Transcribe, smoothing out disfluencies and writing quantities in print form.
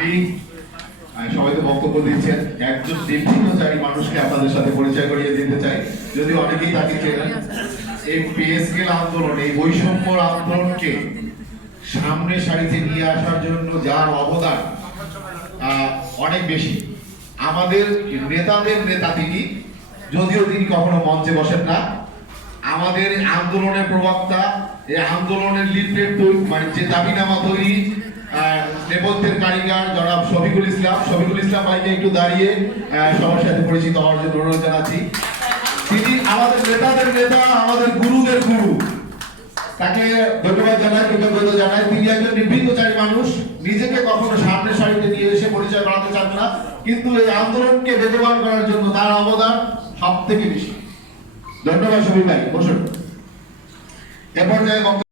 আমি সবাই তো বক্তব্য দিচ্ছেন, একজন দীর্ঘচারী মানুষকে আপনাদের সাথে পরিচয় করিয়ে দিতে চাই, যদি অনেকেই তাকে চেনেন। এই পে স্কেল আন্দোলন, এই বৈষম্য আন্দোলনকে সামনে সারিতে নিয়ে আসার জন্য যার অবদান অনেক বেশি, আমাদের নেতাদের নেতা তিনি, যদিও তিনি কখনো মঞ্চে বসেন না। আমাদের আন্দোলনের প্রবক্তা, এই আন্দোলনের লিফলেট মানে যে দাবিনামা তৈরি নেপথ্যের কারিগর জনাব শফিকুল ইসলাম ভাইকে একটু দাঁড়িয়ে সবার সাথে পরিচিত হওয়ার জন্য অনুরোধ জানাচ্ছি। তিনি আমাদের নেতাদের নেতা, আমাদের গুরুদের গুরু, তাকে ধন্যবাদ জানাই, কৃতজ্ঞতা জানাই। তিনি একজন নির্ভীকচারী মানুষ, নিজেকে কখনো সামনের সারিতে নিয়ে এসে পরিচয় বাড়াতে চান না, কিন্তু এই আন্দোলনকে বেগবান করার জন্য তার অবদান সব থেকে বেশি। ধন্যবাদ শফিক ভাই, বসুন। এ পর্যায়ে